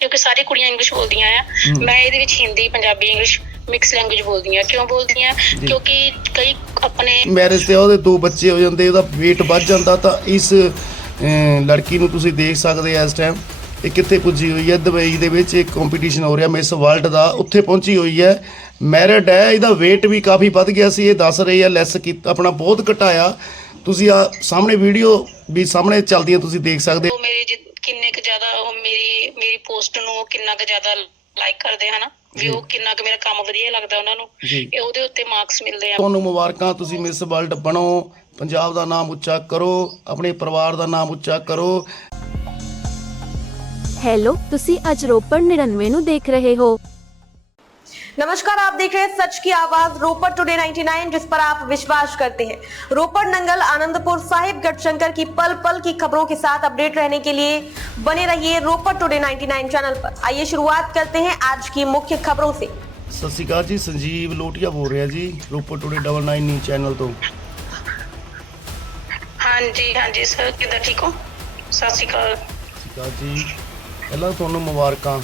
ਕਿਉਂਕਿ ਸਾਰੀ ਕੁੜੀਆਂ ਇੰਗਲਿਸ਼ ਬੋਲਦੀਆਂ ਆ। ਮੈਂ ਇਹਦੇ ਵਿੱਚ Hindi Punjabi English mix language ਬੋਲਦੀ ਆ ਕਿਉਂ ਬੋਲਦੀ ਆ ਕਿਉਂਕਿ ਕਈ ਆਪਣੇ ਮੈਰਿਜ ਤੇ ਉਹਦੇ ਦੋ ਬੱਚੇ ਹੋ ਜਾਂਦੇ ਉਹਦਾ weight ਵੱਧ ਜਾਂਦਾ ਤਾਂ ਇਸ ਲੜਕੀ ਨੂੰ ਤੁਸੀਂ ਦੇਖ ਸਕਦੇ ਆ ਇਸ ਟਾਈਮ ਇਹ ਕਿੱਥੇ ਪੁੱਜੀ ਹੋਈ ਹੈ। ਦੁਬਈ ਦੇ ਵਿੱਚ ਇੱਕ ਕੰਪੀਟੀਸ਼ਨ ਹੋ ਰਿਹਾ ਮਿਸ ਵਰਲਡ ਦਾ ਉੱਥੇ ਪਹੁੰਚੀ ਹੋਈ ਹੈ। ਮੈਰਿਡ ਹੈ ਇਹਦਾ weight ਵੀ ਕਾਫੀ ਵੱਧ ਗਿਆ ਸੀ ਇਹ ਦੱਸ ਰਹੀ ਹੈ ਲੈਸ ਕੀਤਾ ਆਪਣਾ ਬਹੁਤ ਘਟਾਇਆ। ਤੁਸੀਂ ਆ ਸਾਹਮਣੇ ਵੀਡੀਓ ਵੀ ਸਾਹਮਣੇ ਚੱਲਦੀ ਹੈ ਤੁਸੀਂ ਦੇਖ ਸਕਦੇ ਹੋ। ਮੇਰੇ ਜਿ- ਕਿੰਨੇ ਕੁ ਜ਼ਿਆਦਾ ਉਹ ਮੇਰੀ ਮੇਰੀ ਪੋਸਟ ਨੂੰ ਕਿੰਨਾ ਕੁ ਜ਼ਿਆਦਾ ਲਾਈਕ ਕਰਦੇ ਹਨਾ? ਵੀ ਉਹ ਕਿੰਨਾ ਕੁ ਮੇਰਾ ਕੰਮ ਵਧੀਆ ਲੱਗਦਾ ਉਹਨਾਂ ਨੂੰ। ਜੀ। ਇਹ ਉਹਦੇ ਉੱਤੇ ਮਾਰਕਸ ਮਿਲਦੇ ਆ। ਤੁਹਾਨੂੰ ਮੁਬਾਰਕਾਂ ਤੁਸੀਂ ਮਿਸ ਵਰਲਡ ਬਣੋ। ਪੰਜਾਬ ਦਾ ਨਾਮ ਉੱਚਾ ਕਰੋ ਆਪਣੇ ਪਰਿਵਾਰ ਦਾ ਨਾਮ ਉੱਚਾ ਕਰੋ। ਹੈਲੋ ਤੁਸੀਂ ਅੱਜ ਰੋਪੜ 99 ਨੂੰ ਦੇਖ ਰਹੇ ਹੋ। नमस्कार आप देख रहे हैं सच की आवाज रोपड़ टुडे 99 जिस पर आप विश्वास करते हैं रोपड़ नंगल आनंदपुर साहिब गढ़शंकर की पल पल की खबरों के साथ अपडेट रहने के लिए बने रहिए रोपड़ टुडे 99 चैनल पर आइए शुरुआत करते हैं आज की मुख्य खबरों से ਸਤਿ ਸ਼੍ਰੀ ਅਕਾਲ ਜੀ ਸੰਜੀਵ ਲੋਟੀਆ ਬੋਲ ਰਿਹਾ ਜੀ ਰੋਪੜ ਟੂਡੇ 99 ਨਿਊਜ਼ ਚੈਨਲ ਤੋਂ ਹਾਂਜੀ ਹਾਂਜੀ ਸਰ ਕਿਦਾਂ ਠੀਕ ਹੋ ਸਤਿ ਸ਼੍ਰੀ ਅਕਾਲ ਸਤਿ ਸ਼੍ਰੀ ਅਕਾਲ ਜੀ ਪਹਿਲਾਂ ਤੁਹਾਨੂੰ ਮੁਬਾਰਕਾਂ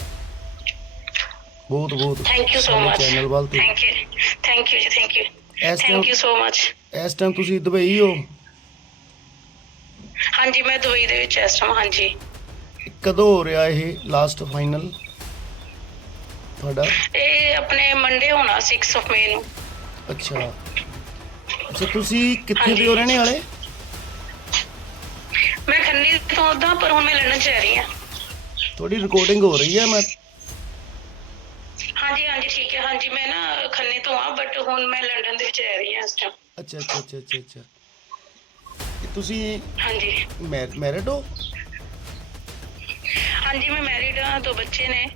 ਬਹੁਤ ਬਹੁਤ thank you so much channel ਵੱਲ ਤੇ। ਥੈਂਕ ਯੂ ਥੈਂਕ ਯੂ ਜੀ thank you thank you so much ਇਸ ਟਾਈਮ ਤੁਸੀਂ ਦੁਬਈ ਹੋ? ਹਾਂਜੀ ਮੈਂ ਦੁਬਈ ਦੇ ਵਿੱਚ ਇਸ ਟਾਈਮ ਹਾਂਜੀ। ਕਦੋਂ ਹੋ ਰਿਹਾ ਇਹ ਲਾਸਟ ਫਾਈਨਲ ਤੁਹਾਡਾ? ਇਹ ਆਪਣੇ ਮੰਡੇ ਹੋਣਾ 6 ਆਫ ਮਈ ਨੂੰ। ਅੱਛਾ। ਅੱਛਾ ਤੁਸੀਂ ਕਿੱਥੇ ਦੇ ਹੋ ਰਹਿਣੇ ਵਾਲੇ? ਮੈਂ ਖੰਨੀ ਤੋਂ ਉਦਾਂ ਪਰ ਹੁਣ ਮੈਂ ਲੰਡਨ ਚ ਰਹਿ ਰਹੀ ਹਾਂ। ਤੁਹਾਡੀ ਰਿਕਾਰਡਿੰਗ ਹੋ ਰਹੀ ਹੈ ਮੈਂ ਹਾਂਜੀ ਹਾਂਜੀ ਠੀਕ ਹੈ। ਹਾਂਜੀ ਮੈਂ ਨਾ ਖੰਨੇ ਤੋਂ ਆ ਬਟ ਹੁਣ ਮੈਂ ਲੰਡਨ ਦੇ ਵਿੱਚ ਰਹਿ ਰਹੀ ਹਾਂ ਇਸ ਟਾਈਮ ਅੱਛਾ ਅੱਛਾ ਅੱਛਾ ਅੱਛਾ ਅੱਛਾ। ਤੁਸੀਂ ਹਾਂਜੀ। ਮੈਰਿਡ ਹੋ? ਹਾਂਜੀ ਮੈਂ ਮੈਰਿਡ ਹਾਂ ਦੋ ਬੱਚੇ ਨੇ।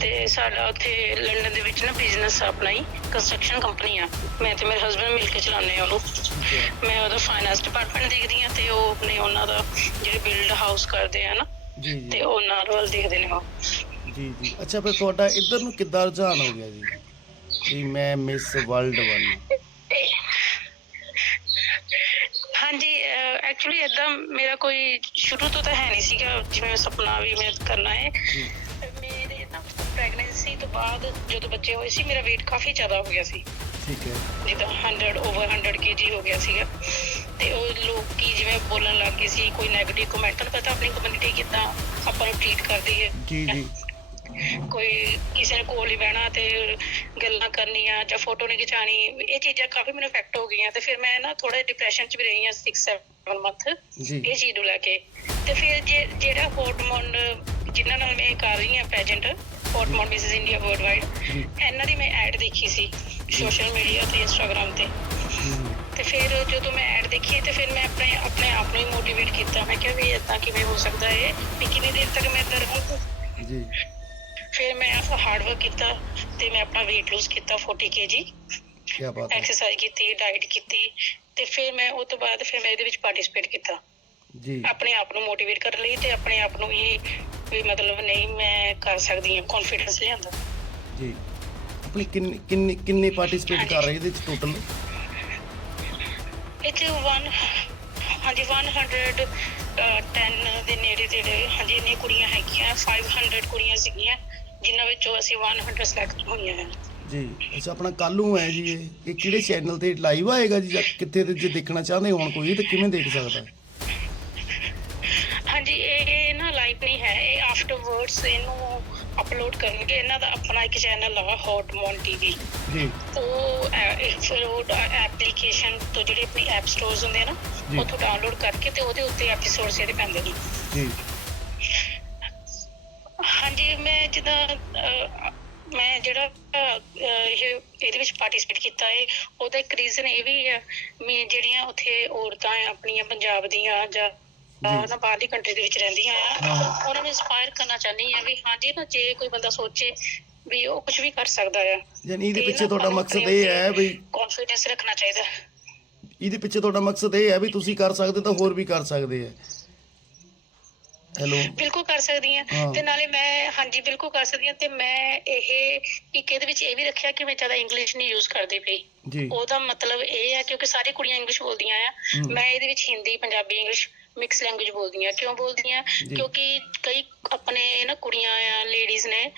ਤੇ ਸਾਡਾ ਉੱਥੇ ਲੰਡਨ ਦੇ ਵਿੱਚ ਨਾ ਬਿਜ਼ਨਸ ਆਪਣਾ ਹੀ ਕੰਸਟਰਕਸ਼ਨ ਕੰਪਨੀ ਆ। ਮੈਂ ਤੇ ਮੇਰੇ ਹਸਬੰਡ ਮਿਲ ਕੇ ਚਲਾਉਂਦੇ ਆ ਉਹਨੂੰ। ਮੈਂ ਉਹਦਾ ਫਾਈਨਾਂਸ ਡਿਪਾਰਟਮੈਂਟ ਦੇਖਦੀ ਆ ਤੇ ਉਹ ਆਪਣੇ ਉਹਨਾਂ ਦਾ ਜਿਹੜੇ ਬਿਲਡ ਹਾਊਸ ਕਰਦੇ ਆ ਨਾ ਜੀ ਜੀ। ਤੇ ਉਹਨਾਂ ਵੱਲ ਦੇਖਦੇ ਨੇ ਉਹ। ਜੀ ਜੀ। ਅੱਛਾ ਫਿਰ ਤੁਹਾਡਾ ਇੱਧਰ ਨੂੰ ਕਿੱਦਾਂ ਰੁਝਾਨ ਹੋ ਗਿਆ ਜੀ? ਵੀ ਮੈਂ ਮਿਸ ਵਰਲਡ ਬਣਨਾ ਹਾਂਜੀ ਐਕਚੁਅਲੀ ਇਦਾਂ ਮੇਰਾ ਕੋਈ ਸ਼ੁਰੂ ਤੋਂ ਤਾਂ ਹੈ ਨਹੀਂ ਸੀਗਾ ਜਿਵੇਂ ਸੁਪਨਾ ਵੀ ਮੈਂ ਕਰਨਾ ਹੈ। ਮੇਰੇ ਨਾ ਪ੍ਰੈਗਨੈਂਸੀ ਤੋਂ ਬਾਅਦ ਜਦੋਂ ਬੱਚੇ ਹੋਏ ਸੀ ਮੇਰਾ weight ਕਾਫੀ ਜ਼ਿਆਦਾ ਹੋ ਗਿਆ ਸੀ। ਠੀਕ ਹੈ। ਜਿੱਦਾਂ 100 ਓਵਰ 100 kg ਹੋ ਗਿਆ ਸੀਗਾ। ਤੇ ਉਹ ਲੋਕੀ ਜਿਵੇਂ ਬੋਲਣ ਲੱਗ ਸੀ ਕੋਈ 네ਗੇਟਿਵ ਕਮੈਂਟ ਤਾਂ ਪਤਾ ਆਪਣੀ ਕਮਿਊਨਿਟੀ ਕਿੱਦਾਂ ਆਪਾਂ ਨੂੰ ਟ੍ਰੀਟ ਕਰਦੀ ਹੈ। ਜੀ ਜੀ। ਕੋਈ ਕਿਸੇ ਨੇ ਕੋਲ ਹੀ ਬਹਿਣਾ ਤੇ ਗੱਲਾਂ ਕਰਨੀਆਂ ਜਾਂ ਫੋਟੋ ਨਹੀਂ ਖਿਚਾਣੀ ਇਹ ਚੀਜ਼ਾਂ ਕਾਫੀ ਮੈਨੂੰ ਇਫੈਕਟ ਹੋ ਗਈਆਂ ਤੇ ਫਿਰ ਮੈਂ ਨਾ ਥੋੜਾ ਡਿਪਰੈਸ਼ਨ ਚ ਵੀ ਰਹੀ ਹਾਂ 6 7 ਮੰਥ ਇਹ ਚੀਜ਼ ਨੂੰ ਲੈ ਕੇ। ਤੇ ਫਿਰ ਜਿਹੜਾ ਹਾਰਮੋਨ ਜਿਨ੍ਹਾਂ ਨਾਲ ਮੈਂ ਕਰ ਰਹੀ ਹਾਂ ਪ੍ਰੈਜ਼ੈਂਟ ਹਾਰਮੋਨ ਮਿਸਿਸ ਇੰਡੀਆ ਵਰਲਡ ਵਾਈਡ ਇਹਨਾਂ ਦੀ ਮੈਂ ਐਡ ਦੇਖੀ ਸੀ ਸੋਸ਼ਲ ਮੀਡੀਆ ਤੇ ਇੰਸਟਾਗ੍ਰam ਤੇ। ਤੇ ਫਿਰ ਜਦੋਂ ਮੈਂ ਐਡ ਦੇਖੀ ਤੇ ਫਿਰ ਮੈਂ ਆਪਣੇ ਆਪਣੇ ਆਪ ਨੂੰ ਹੀ ਮੋਟੀਵੇਟ ਕੀਤਾ। ਮੈਂ ਕਿਹਾ ਵੀ ਇਦਾਂ ਕਿਵੇਂ ਹੋ ਸਕਦਾ ਹੈ ਵੀ ਕਿੰਨੀ ਦੇਰ ਤੱਕ ਮੈਂ ਇੱਦਾਂ ਰਹੂੰ? ਜੀ। ਫਿਰ ਮੈਂ ਹਾਰਡ ਵਰਕ ਕੀਤਾ ਤੇ ਮੈਂ ਆਪਣਾ weight lose ਕੀਤਾ 40 kg ਕੀ ਬਾਤ ਹੈ। ਐਕਸਰਸਾਈਜ਼ ਕੀਤੀ ਡਾਈਟ ਕੀਤੀ ਤੇ ਫਿਰ ਮੈਂ ਉਹ ਤੋਂ ਬਾਅਦ ਫਿਰ ਮੈਂ ਇਹਦੇ ਵਿੱਚ ਪਾਰਟਿਸਿਪੇਟ ਕੀਤਾ। ਜੀ। ਆਪਣੇ ਆਪ ਨੂੰ ਮੋਟੀਵੇਟ ਕਰਨ ਲਈ ਤੇ ਆਪਣੇ ਆਪ ਨੂੰ ਹੀ ਵੀ ਮਤਲਬ ਨਹੀਂ ਮੈਂ ਕਰ ਸਕਦੀ ਹਾਂ ਕੌਨਫੀਡੈਂਸ ਲਿਆਂਦਾ। ਜੀ। ਆਪਣੀ ਕਿੰਨੇ ਕਿੰਨੇ ਕਿੰਨੇ ਪਾਰਟਿਸਿਪੇਟ ਕਰ ਰਹੇ ਇਹਦੇ ਵਿੱਚ ਟੋਟਲ ਇਹ ਚ 1 ਹਾਂਜੀ 110 ਦੇ ਨੇੜੇ ਤੇੜੇ ਹਾਂਜੀ ਇੰਨੀਆਂ ਕੁੜੀਆਂ ਹੈਗੀਆਂ 500 ਕੁੜੀਆਂ ਸੀਗੀਆਂ। ਜਿਨ੍ਹਾਂ ਵਿੱਚੋਂ ਅਸੀਂ 100 ਸਿਲੈਕਟ ਹੋਈਆਂ ਹਨ। ਜੀ ਅੱਛਾ ਆਪਣਾ ਕੱਲ ਨੂੰ ਹੈ ਜੀ ਇਹ। ਇਹ ਕਿਹੜੇ ਚੈਨਲ ਤੇ ਲਾਈਵ ਆਏਗਾ ਜੀ ਜਾਂ ਕਿੱਥੇ ਤੇ ਜੇ ਦੇਖਣਾ ਚਾਹੁੰਦੇ ਹੋਣ ਕੋਈ ਤਾਂ ਕਿਵੇਂ ਦੇਖ ਸਕਦਾ? ਹੈ ਹਾਂਜੀ ਇਹ ਨਾ ਲਾਈਵ ਨਹੀਂ ਹੈ। ਇਹ ਆਫਟਰਵਰਡਸ ਇਹਨੂੰ ਅਪਲੋਡ ਕਰਨਗੇ। ਇਹਨਾਂ ਦਾ ਆਪਣਾ ਇੱਕ ਚੈਨਲ ਆ ਹੌਟਮੋਨ ਟੀਵੀ ਜੀ। ਉਹ ਐ- ਇੱਕ ਫਿਰ ਉਹ ਐਪਲੀਕੇਸ਼ਨ ਤੋਂ ਜਿਹੜੇ ਆਪਣੀ ਐਪ ਸਟੋਰਸ ਹੁੰਦੇ ਆ ਨਾ ਜੀ। ਉੱਥੋਂ ਡਾਊਨਲੋਡ ਕਰਕੇ ਤੇ ਉਹਦੇ ਉੱਤੇ ਐਪੀਸੋਡਸ ਜਿਹੜੇ ਪੈਂਦੇ ਨੇ। ਜੀ। ਹਾਂਜੀ ਮੈਂ ਜਿੱਦਾਂ ਮੈਂ ਜਿਹੜਾ ਇਹ ਇਹਦੇ ਵਿੱਚ ਪਾਰਟਿਸਿਪੇਟ ਕੀਤਾ ਹੈ ਉਹਦਾ ਇੱਕ ਰੀਜ਼ਨ ਇਹ ਵੀ ਹੈ ਵੀ ਜਿਹੜੀਆਂ ਉੱਥੇ ਔਰਤਾਂ ਆ ਆਪਣੀਆਂ ਪੰਜਾਬ ਦੀਆਂ ਜਾਂ ਨਾ ਬਾਹਰਲੀ ਕੰਟਰੀ ਦੇ ਵਿੱਚ ਰਹਿੰਦੀਆਂ ਆ ਉਹਨਾਂ ਨੂੰ ਇਨਸਪਾਇਰ ਕਰਨਾ ਚਾਹੁੰਦੀ ਆ ਵੀ ਹਾਂਜੀ ਨਾ ਜੇ ਕੋਈ ਬੰਦਾ ਸੋਚੇ ਵੀ ਉਹ ਕੁਝ ਵੀ ਕਰ ਸਕਦਾ ਆ ਯਾਨੀ ਇਹਦੇ ਪਿੱਛੇ ਤੁਹਾਡਾ ਮਕਸਦ ਇਹ ਹੈ ਵੀ ਕੌਨਫੀਡੈਂਸ ਰੱਖਣਾ ਚਾਹੀਦਾ। ਇਹਦੇ ਪਿੱਛੇ ਤੁਹਾਡਾ ਮਕਸਦ ਇਹ ਹੈ ਵੀ ਤੁਸੀਂ ਕਰ ਸਕਦੇ ਤਾਂ ਹੋਰ ਵੀ ਕਰ ਸਕਦੇ ਆ। ਹੈਲੋ ਬਿਲਕੁਲ ਕਰ ਸਕਦੀ ਹਾਂ। ਹਾਂ। ਤੇ ਨਾਲੇ ਮੈਂ ਹਾਂਜੀ ਬਿਲਕੁਲ ਕਰ ਸਕਦੀ ਹਾਂ। ਤੇ ਮੈਂ ਇਹ ਇੱਕ ਇਹਦੇ ਵਿੱਚ ਇਹ ਵੀ ਰੱਖਿਆ ਕਿ ਮੈਂ ਜ਼ਿਆਦਾ ਇੰਗਲਿਸ਼ ਨਹੀਂ ਯੂਜ਼ ਕਰਦੀ ਪਈ। ਜੀ। ਉਹਦਾ ਮਤਲਬ ਇਹ ਹੈ ਕਿਉਂਕਿ ਸਾਰੀ ਕੁੜੀਆਂ ਇੰਗਲਿਸ਼ ਬੋਲਦੀਆਂ ਆ। ਮੈਂ ਇਹਦੇ ਵਿੱਚ Hindi Punjabi English mix language ਬੋਲਦੀਆਂ ਕਿਉਂ ਬੋਲਦੀਆਂ ਜੀ। ਕਿਉਂਕਿ ਕਈ ਆਪਣੇ ਨਾ ਕੁੜੀਆਂ ਆ ਲੇਡੀਜ਼ ਨੇ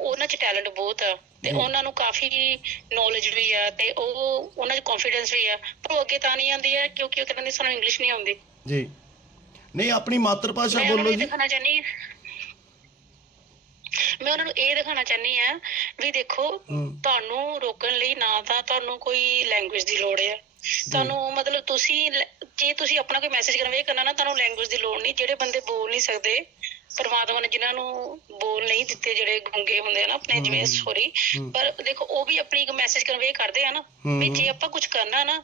ਉਹਨਾਂ 'ਚ ਟੈਲੈਂਟ ਬਹੁਤ ਆ। ਤੇ ਜੀ। ਉਹਨਾਂ ਨੂੰ ਕਾਫੀ ਨੌਲੇਜ ਵੀ ਆ ਤੇ ਉਹ ਉਹਨਾਂ 'ਚ ਕੌਨਫੀਡੈਂਸ ਵੀ ਆ। ਪਰ ਉਹ ਅੱਗੇ ਤਾਂ ਨਹੀਂ ਆਉਂਦੀ ਆ ਕਿਉਂਕਿ ਉਹ ਕਹਿੰਦੇ ਸਾਨੂੰ ਇੰਗਲਿਸ਼ ਨਹੀਂ ਆਉਂਦੀ। ਜੀ। ਨਹੀਂ ਆਪਣੀ ਮਾਤਰ ਭਾਸ਼ਾ ਮੈਂ ਉਹਨਾਂ ਬੋਲੋ ਇਹ ਜੀ। ਮੈਂ ਉਹਨਾਂ ਨੂੰ ਇਹ ਦਿਖਾਣਾ ਚਾਹਨੀ ਆ ਵੀ ਦੇਖੋ ਹੂੰ। ਤੁਹਾਨੂੰ ਰੋਕਣ ਲਈ ਨਾ ਤਾਂ ਤੁਹਾਨੂੰ ਕੋਈ ਲੈਂਗੁਏਜ ਦੀ ਲੋੜ ਹੈ ਤੁਹਾਨੂੰ ਮਤਲਬ ਤੁਸੀਂ ਲੈ- ਜੇ ਤੁਸੀਂ ਆਪਣਾ ਕੋਈ ਮੈਸੇਜ ਕਨਵੇ ਕਰਨਾ ਨਾ ਤੁਹਾਨੂੰ ਲੈਂਗੁਏਜ ਦੀ ਲੋੜ ਨਹੀਂ। ਜਿਹੜੇ ਬੰਦੇ ਬੋਲ ਨਹੀਂ ਸਕਦੇ ਪਰਮਾਤਮਾ ਨੇ ਜਿਨ੍ਹਾਂ ਨੂੰ ਬੋਲ ਨਹੀਂ ਦਿੱਤੇ ਜਿਹੜੇ ਗੁੰਗੇ ਹੁੰਦੇ ਆ ਨਾ ਆਪਣੇ ਜਿਵੇਂ ਸੋਰੀ ਪਰ ਦੇਖੋ ਉਹ ਵੀ ਆਪਣੀ ਇੱਕ ਮੈਸੇਜ ਕਨਵੇ ਕਰਦੇ ਆ ਨਾ ਵੀ ਜੇ ਆਪਾਂ ਕੁਝ ਕਰਨਾ ਨਾ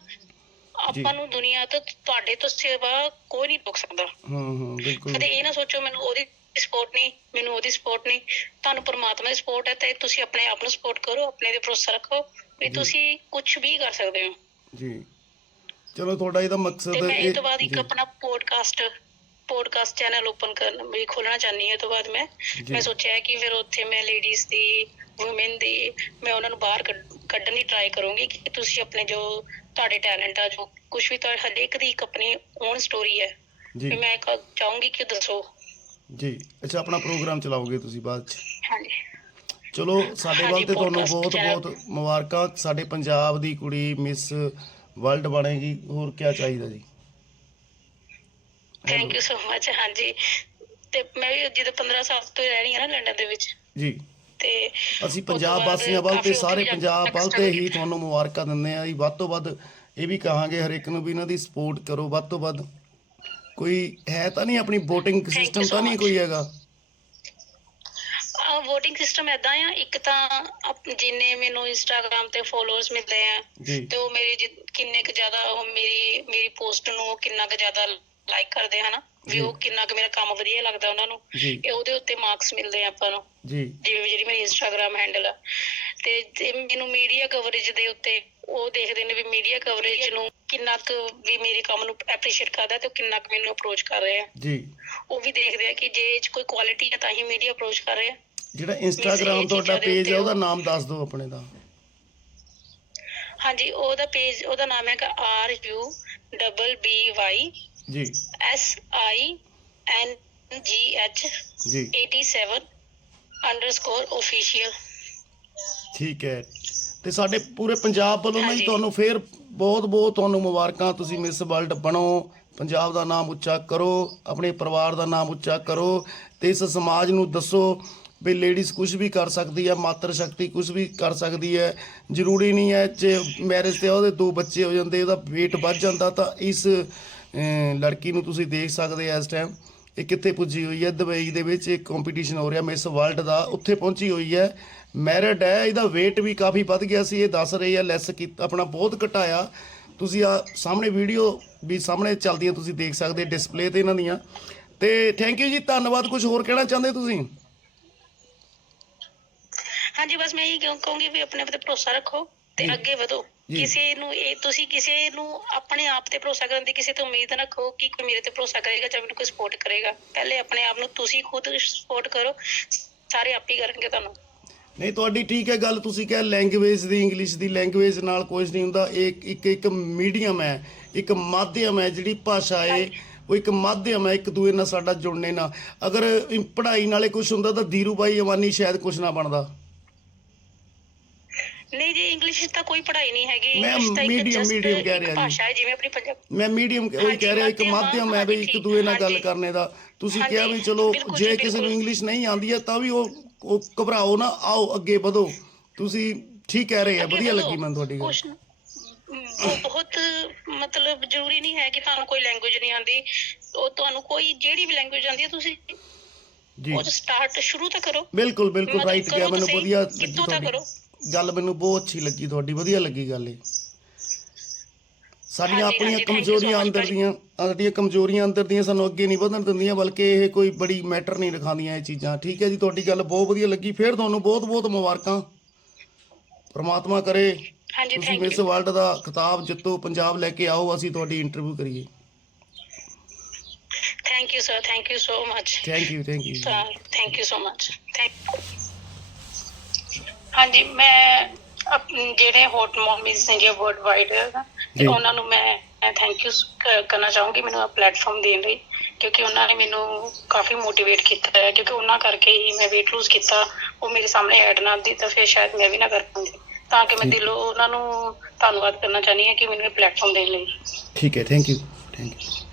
ਆਪਾਂ ਨੂੰ ਦੁਨੀਆ ਤੋਂ ਤੁਹਾਡੇ ਤੋਂ ਸਿਵਾ ਕੋਈ ਨਹੀਂ ਰੋਕ ਸਕਦਾ। ਹਾਂ ਹਾਂ ਬਿਲਕੁਲ। ਕਦੇ ਇਹ ਨਾ ਸੋਚੋ ਮੈਨੂੰ ਉਹਦੀ ਸਪੋਰਟ ਨਹੀਂ ਮੈਨੂੰ ਉਹਦੀ ਸਪੋਰਟ ਨਹੀਂ। ਤੁਹਾਨੂੰ ਪਰਮਾਤਮਾ ਦੀ ਸਪੋਰਟ ਹੈ ਤੇ ਤੁਸੀਂ ਆਪਣੇ ਆਪ ਨੂੰ ਸਪੋਰਟ ਕਰੋ ਆਪਣੇ ਤੇ ਭਰੋਸਾ ਰੱਖੋ ਵੀ ਤੁਸੀਂ ਕੁਝ ਵੀ ਕਰ ਸਕਦੇ ਹੋ। ਜੀ। ਚਲੋ ਤੁਹਾਡਾ ਇਹਦਾ ਮਕਸਦ ਤੇ ਮੈਂ ਇਹ ਤੋਂ ਬਾਅਦ ਇੱਕ ਆਪਣਾ ਪੋਡਕਾਸਟ ਪੋਡਕਾਸਟ ਚੈਨਲ ਓਪਨ ਕਰਨ ਵੀ ਖੋਲਣਾ ਚਾਹਨੀ ਹਾਂ ਤੋਂ ਬਾਅਦ ਮੈਂ। ਮੈਂ ਸੋਚਿਆ ਕਿ ਫਿਰ ਉੱਥੇ ਮੈਂ ਲੇਡੀਜ਼ ਦੀ ਔਮਨ ਦੀ ਮੈਂ ਉਹਨਾਂ ਨੂੰ ਬਾਹਰ ਕੱਢ- ਕੱਢਣ ਦੀ ਟਰਾਈ ਕਰੂੰਗੀ ਕਿ ਤੁਸੀਂ ਆਪਣੇ ਜੋ ਤੁਹਾਡੇ ਟੈਲੈਂਟ ਆ ਜੋ ਕੁਝ ਵੀ ਤੁਹਾਡੇ ਹਰੇਕ ਦੀ ਇੱਕ ਆਪਣੀ ਓਨ ਸਟੋਰੀ ਹੈ। ਜੀ। ਵੀ ਮੈਂ ਕ- ਚਾਹੂੰਗੀ ਕਿ ਦੱਸੋ। ਜੀ ਅੱਛਾ ਆਪਣਾ ਪ੍ਰੋਗਰਾਮ ਚਲਾਓਗੇ ਤੁਸੀਂ ਬਾਅਦ ਚ? ਹਾਂਜੀ। ਚਲੋ ਸਾਡੇ ਵੱਲ ਹਾਂਜੀ, ਤੇ ਤੁਹਾਨੂੰ ਬਹੁਤ। ਬਹੁਤ ਮੁਬਾਰਕਾਂ। ਸਾਡੇ ਪੰਜਾਬ ਦੀ ਕੁੜੀ ਮਿਸ ਵਰਲਡ ਬਣੇਗੀ। ਹੋਰ ਕੀ ਚਾਹੀਦਾ ਜੀ? ਥੈਂਕ ਯੂ ਸੋ ਮਚ ਹਾਂਜੀ। ਤੇ ਮੈਂ ਵੀ ਜਦੋਂ 15 ਸਾਲ ਤੋਂ ਰਹਿ ਰਹੀ ਹਾਂ ਨਾ ਲੰਡਨ ਦੇ ਵਿੱਚ। ਜੀ। ਤੇ ਅਸੀਂ ਪੰਜਾਬ ਵਾਸੀਆਂ ਵੱਲ ਤੇ ਸਾਰੇ ਪੰਜਾਬ ਵੱਲ ਤੇ ਹੀ ਤੁਹਾਨੂੰ ਮੁਬਾਰਕਾਂ ਦਿੰਦੇ ਆ ਜੀ। ਵੱਧ ਤੋਂ ਵੱਧ ਇਹ ਵੀ ਕਹਾਂਗੇ ਹਰੇਕ ਨੂੰ ਵੀ ਇਹਨਾਂ ਦੀ ਸਪੋਰਟ ਕਰੋ। ਵੱਧ ਤੋਂ ਵੱਧ ਕੋਈ ਹੈ ਤਾਂ ਨਹੀਂ ਆਪਣੀ VOTING ਸਿਸਟਮ ਤਾਂ ਨਹੀਂ. ਕੋਈ ਹੈਗਾ? ਆ VOTING ਸਿਸਟਮ ਐਦਾਂ ਆ ਇੱਕ ਤਾਂ ਜਿੰਨੇ ਮੈਨੂੰ ਇੰਸਟਾਗ੍ਰam ਤੇ ਫੋਲੋਅਰਸ ਮਿਲਦੇ ਆ ਤੇ ਉਹ ਮੇਰੇ ਕਿੰਨੇ ਕੁ ਜ਼ਿਆਦਾ ਉਹ ਮੇਰੀ ਮੇਰੀ ਪੋਸਟ ਨੂੰ ਕਿੰਨਾ ਕੁ ਜ਼ਿਆਦਾ ਲਾਈਕ ਕਰਦੇ ਹਨਾ? ਵੀ। ਉਹ ਕਿੰਨਾ ਕੁ ਮੇਰਾ ਕੰਮ ਵਧੀਆ ਲੱਗਦਾ ਉਹਨਾਂ ਨੂੰ। ਜੀ। ਇਹ ਉਹਦੇ ਉੱਤੇ ਮਾਰਕਸ ਮਿਲਦੇ ਆ ਆਪਾਂ ਨੂੰ। ਜੀ। ਜਿਵੇਂ ਜਿਹੜੀ ਮੇਰੀ ਇੰਸਟਾਗ੍ਰam ਹੈਂਡਲ ਆ। ਤੇ ਜੇ ਮੈਨੂੰ ਮੀਡੀਆ ਕਵਰੇਜ ਦੇ ਉੱਤੇ ਉਹ ਦੇਖਦੇ ਨੇ ਵੀ ਮੀਡੀਆ ਕਵਰੇਜ ਨੂੰ ਕਿੰਨਾ ਕੁ ਵੀ ਮੇਰੇ ਕੰਮ ਨੂੰ ਐਪਰੀਸ਼ੀਏਟ ਕਰਦਾ ਤੇ ਉਹ ਕਿੰਨਾ ਕੁ ਮੈਨੂੰ ਅਪਰੋਚ ਕਰ ਰਹੇ ਆ। ਜੀ। ਉਹ ਵੀ ਦੇਖਦੇ ਆ ਕਿ ਜੇ ਇਹ 'ਚ ਕੋਈ ਕੁਆਲਿਟੀ ਹੈ ਤਾਂ ਹੀ ਮੀਡੀਆ ਅਪਰੋਚ ਕਰ ਰਹੇ ਆ। ਜਿਹੜਾ ਇੰਸਟਾਗ੍ਰam ਤੁਹਾਡਾ ਪੇਜ ਹੈ ਉਹਦਾ ਉਹ- ਨਾਮ ਦੱਸ ਦਿਓ ਆਪਣੇ ਦਾ। ਹਾਂਜੀ ਉਹਦਾ ਪੇਜ ਉਹਦਾ ਨਾਮ ਹੈਗਾ R U double B Y G. S I N G H G. 87 underscore official ਠੀਕ ਹੈ। ਤੇ ਸਾਡੇ ਪੂਰੇ ਪੰਜਾਬ ਵੱਲੋਂ ਨਾ ਜੀ ਹਾਂਜੀ। ਤੁਹਾਨੂੰ ਫੇਰ ਬਹੁਤ ਬਹੁਤ ਤੁਹਾਨੂੰ ਮੁਬਾਰਕਾਂ। ਤੁਸੀਂ ਮਿਸ ਵਰਲਡ ਬਣੋ ਪੰਜਾਬ ਦਾ ਨਾਮ ਉੱਚਾ ਕਰੋ ਆਪਣੇ ਪਰਿਵਾਰ ਦਾ ਨਾਮ ਉੱਚਾ ਕਰੋ ਤੇ ਇਸ ਸਮਾਜ ਨੂੰ ਦੱਸੋ ਵੀ ਲੇਡੀਜ਼ ਕੁਝ ਵੀ ਕਰ ਸਕਦੀ ਹੈ ਮਾਤਰ ਸ਼ਕਤੀ ਕੁਝ ਵੀ ਕਰ ਸਕਦੀ ਹੈ ਜ਼ਰੂਰੀ ਨਹੀਂ ਹੈ ਜੇ ਮੈਰਿਜ ਤੇ ਉਹਦੇ ਦੋ ਬੱਚੇ ਹੋ ਜਾਂਦੇ ਉਹਦਾ weight ਵੱਧ ਜਾਂਦਾ ਤਾਂ ਇਸ ਲੜਕੀ ਨੂੰ ਤੁਸੀਂ ਦੇਖ ਸਕਦੇ ਆ ਇਸ ਟਾਈਮ ਇਹ ਕਿੱਥੇ ਪੁੱਜੀ ਹੋਈ ਹੈ? ਦੁਬਈ ਦੇ ਵਿੱਚ ਇੱਕ ਕੰਪੀਟੀਸ਼ਨ ਹੋ ਰਿਹਾ ਮਿਸ ਵਰਲਡ ਦਾ, ਉੱਥੇ ਪਹੁੰਚੀ ਹੋਈ ਹੈ। ਮੈਰਿਟ ਹੈ, ਇਹਦਾ weight ਵੀ ਕਾਫੀ ਵੱਧ ਗਿਆ ਸੀ, ਇਹ ਦੱਸ ਰਹੀ ਹੈ ਲੈਸ ਕੀਤਾ, ਆਪਣਾ ਬਹੁਤ ਘਟਾਇਆ। ਤੁਸੀਂ ਆ ਸਾਹਮਣੇ ਵੀਡੀਓ ਵੀ ਸਾਹਮਣੇ ਚੱਲਦੀਆਂ, ਤੁਸੀਂ ਦੇਖ ਸਕਦੇ ਡਿਸਪਲੇ ਤੇ ਇਹਨਾਂ ਦੀਆਂ। ਤੇ ਥੈਂਕ ਯੂ ਜੀ, ਧੰਨਵਾਦ, ਕੁਝ ਹੋਰ ਕਹਿਣਾ ਚਾਹੁੰਦੇ ਤੁਸੀਂ? ਹਾਂਜੀ, ਬਸ ਮੈਂ ਇਹ ਕਹੂੰਗੀ ਵੀ ਆਪਣੇ ਆਪ ਭਰੋਸਾ ਰੱਖੋ। ਤੇ। ਅੱਗੇ ਵਧੋ। ਕਿਸੇ ਨੂੰ ਇਹ ਤੁਸੀਂ ਕਿਸੇ ਨੂੰ ਆਪਣੇ ਆਪ ਤੇ ਭਰੋਸਾ ਕਰਨ ਦੀ ਕਿਸੇ ਤੇ ਉਮੀਦ ਨਾ ਰੱਖੋ ਕਿ ਕੋਈ ਮੇਰੇ ਤੇ ਭਰੋਸਾ ਕਰੇਗਾ ਜਾਂ ਮੈਨੂੰ ਕੋਈ ਸਪੋਰਟ ਕਰੇਗਾ। ਪਹਿਲੇ ਆਪਣੇ ਆਪ ਨੂੰ ਤੁਸੀਂ ਖੁਦ ਸਪੋਰਟ ਕਰੋ। ਸਾਰੇ ਆਪ ਹੀ ਕਰਨਗੇ ਤੁਹਾਨੂੰ। ਨਹੀਂ ਤੁਹਾਡੀ ਠੀਕ ਹੈ ਗੱਲ। ਤੁਸੀਂ ਕਿਹਾ ਲੈਂਗੁਏਜ ਦੀ ਇੰਗਲਿਸ਼ ਦੀ ਲੈਂਗੁਏਜ ਨਾਲ ਕੁਝ ਨਹੀਂ ਹੁੰਦਾ। ਇਹ ਇੱਕ ਇੱਕ ਮੀਡੀਅਮ ਹੈ। ਇੱਕ ਮਾਧਿਅਮ ਹੈ ਜਿਹੜੀ ਭਾਸ਼ਾ ਹੈ। ਉਹ ਇੱਕ ਮਾਧਿਅਮ ਹੈ ਇੱਕ ਦੂਏ ਨਾਲ ਸਾਡਾ ਜੁੜਨੇ ਨਾਲ। ਅਗਰ ਪੜ੍ਹਾਈ ਨਾਲੇ ਕੁਝ ਹੁੰਦਾ ਤਾਂ ਧੀਰੂ ਬਾਈ ਅਵਾਨੀ ਸ਼ਾਇਦ ਕੁਝ ਨਾ ਬਣਦਾ। ਨਹੀਂ ਜੀ ਇੰਗਲਿਸ਼ ਤਾਂ ਕੋਈ ਪੜ੍ਹਾਈ ਨਹੀਂ ਹੈਗੀ ਮੈਂ English ਤਾਂ ਇੱਕ medium- just medium ਕਹਿ ਇੱਕ ਰਿਹਾ ਜੀ। ਭਾਸ਼ਾ ਹੈ ਜਿਵੇਂ ਆਪਣੀ ਪੰਜਾਬ ਮੈਂ ਮੀਡੀਅਮ ਉਹੀ ਹਾਂਜੀ, ਕਹਿ ਰਿਹਾ ਇੱਕ ਮਾਧਿਅਮ, ਮਾਧਿਅਮ ਹੈ ਵੀ ਇੱਕ ਹਾਂਜੀ, ਦੂਏ ਨਾਲ ਗੱਲ ਹਾਂਜੀ। ਕਰਨੇ ਦਾ ਤੁਸੀਂ ਹਾਂਜੀ, ਕਿਹਾ ਵੀ ਚਲੋ ਬਿਲਕੁਲ ਜੇ ਜੀ, ਕਿਸੇ ਨੂੰ ਬਿਲਕੁਲ। ਇੰਗਲਿਸ਼ ਨਹੀਂ ਆਉਂਦੀ ਹੈ ਤਾਂ ਵੀ ਉਹ ਉਹ ਘਬਰਾਓ ਨਾ ਆਓ ਅੱਗੇ ਵਧੋ ਤੁਸੀਂ ਠੀਕ ਕਹਿ ਰਹੇ ਆ ਅੱਗੇ ਵਧੀਆ ਵਧੋ। ਲੱਗੀ ਮੈਨੂੰ ਤੁਹਾਡੀ ਗੱਲ ਕੁਛ ਨ- ਉਹ ਬਹੁਤ ਮਤਲਬ ਜ਼ਰੂਰੀ ਨਹੀਂ ਹੈ ਕਿ ਤੁਹਾਨੂੰ ਕੋਈ ਲੈਂਗੁਏਜ ਨਹੀਂ ਆਉਂਦੀ ਉਹ ਤੁਹਾਨੂੰ ਕੋਈ ਜਿਹੜੀ ਵੀ ਲੈਂਗੁਏਜ ਆਉਂਦੀ ਹੈ ਤੁਸੀਂ ਜੀ ਉਹ ਸਟਾਰਟ ਸ਼ੁਰੂ ਤਾਂ ਕਰੋ ਬਿਲਕੁਲ ਬਿਲਕੁਲ ਮਤਲਬ ਰਾਈਟ ਕਰੋ ਤਾਂ ਮੈਨੂੰ ਵਧੀਆ ਲੱਗੀ ਤਾਂ ਕਰੋ। ਗੱਲ ਮੈਨੂੰ ਬਹੁਤ ਅੱਛੀ ਲੱਗੀ ਤੁਹਾਡੀ ਵਧੀਆ ਲੱਗੀ ਗੱਲ ਇਹ। ਸਾਡੀਆਂ ਹਾਂਜੀ, ਆਪਣੀਆਂ ਹਾਂਜੀ, thank you so ਕਮਜ਼ੋਰੀਆਂ much ਅੰਦਰ ਭਾਜੀ। ਦੀਆਂ ਸਾਡੀਆਂ ਕਮਜ਼ੋਰੀਆਂ ਅੰਦਰ ਦੀਆਂ ਸਾਨੂੰ ਅੱਗੇ ਨਹੀਂ ਵਧਣ ਦਿੰਦੀਆਂ ਬਲਕਿ ਇਹ ਕੋਈ ਬੜੀ ਮੈਟਰ ਨਹੀਂ ਰਖਾਉਂਦੀਆਂ ਇਹ ਚੀਜ਼ਾਂ। ਠੀਕ ਹੈ ਜੀ ਤੁਹਾਡੀ ਗੱਲ ਬਹੁਤ ਵਧੀਆ ਲੱਗੀ। ਫਿਰ ਤੁਹਾਨੂੰ ਬਹੁਤ ਬਹੁਤ ਮੁਬਾਰਕਾਂ। ਪ੍ਰਮਾਤਮਾ ਕਰੇ ਹਾਂਜੀ ਤੁਸੀਂ ਥੈਂਕ ਮਿਸ ਯੂ ਵਰਲਡ ਦਾ ਖਿਤਾਬ ਜਿੱਤੋ ਪੰਜਾਬ ਲੈ ਕੇ ਆਓ ਅਸੀਂ ਤੁਹਾਡੀ ਇੰਟਰਵਿਊ ਕਰੀਏ। Thank you sir thank you so much thank you thank you thank you so much thank ਹਾਂਜੀ ਮੈਂ ਆਪਣੇ ਜਿਹੜੇ ਹੋਟ ਮੋਮੀਜ਼ ਨੇ ਜੋ ਵਰਲਡ ਵਾਈਡ ਜੀ। ਤੇ ਉਹਨਾਂ ਨੂੰ ਮੈਂ ਥੈਂਕ ਯੂ ਕਰਨਾ ਚਾਹੂੰਗੀ ਮੈਨੂੰ ਆ ਪਲੇਟਫਾਰਮ ਦੇਣ ਲਈ ਕਿਉਂਕਿ ਉਹਨਾਂ ਨੇ ਮੈਨੂੰ ਕਾਫੀ ਮੋਟੀਵੇਟ ਕੀਤਾ ਹੈ ਕਿਉਂਕਿ ਉਹਨਾਂ ਕਰਕੇ ਹੀ ਮੈਂ weight lose ਕੀਤਾ ਉਹ ਮੇਰੇ ਸਾਹਮਣੇ ਐਡ ਨਾ ਦੀ ਤਾਂ ਫਿਰ ਸ਼ਾਇਦ ਮੈਂ ਵੀ ਨਾ ਕਰ ਪਾਉਂਦੀ ਤਾਂ ਕਿ ਮੈਂ। ਦਿਲੋਂ ਉਹਨਾਂ ਨੂੰ ਧੰਨਵਾਦ ਕਰਨਾ ਚਾਹੁੰਦੀ ਹਾਂ ਕਿ ਮੈਨੂੰ ਇਹ ਪਲੇਟਫਾਰਮ ਦੇਣ ਲਈ ਠੀਕ ਹੈ ਥੈਂਕ ਯੂ ਥੈਂਕ ਯੂ